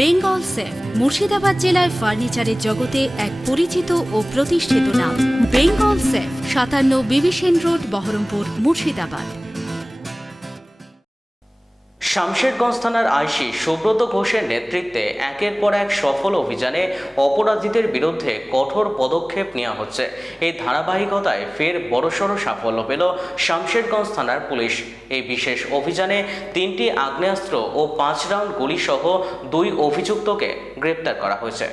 Bengal safe Murshidabad জেলায় ফার্নিচারের জগতে এক পরিচিত ও প্রতিষ্ঠিত নাম। বেঙ্গল সেফ ৫৭ বিবি সেন রোড, বহরমপুর, মুর্শিদাবাদ। শামশেরগঞ্জ থানার আইসি সুব্রত ঘোষের নেতৃত্বে একের পর এক সফল অভিযানে অপরাধীদের বিরুদ্ধে কঠোর পদক্ষেপ নেওয়া হচ্ছে। এই ধারাবাহিকতায় ফের বড়সড় সাফল্য পেল শামশেরগঞ্জ থানার পুলিশ। এই বিশেষ অভিযানে ৩টি আগ্নেয়াস্ত্র ও ৫ রাউন্ড গুলিসহ ২ অভিযুক্তকে গ্রেপ্তার করা হয়েছে।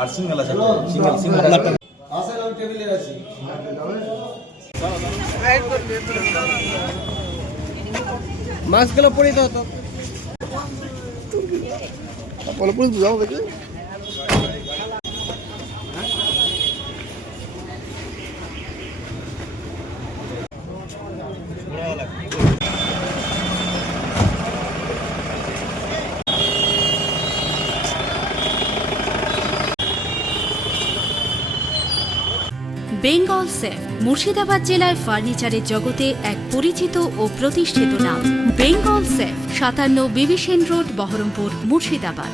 আর সিঙ্গেল আছে, সিঙ্গেল আসেন, আমি টেবিলে আছি। মাস্কগুলো পরে দাও তো। বলো পুলিশ যাও দেখি। বেঙ্গল সেফ মুর্শিদাবাদ জেলায় ফার্নিচারের জগতে এক পরিচিত ও প্রতিষ্ঠিত নাম। বেঙ্গল সেফ ৫৭ বিবি সেন রোড, বহরমপুর, মুর্শিদাবাদ।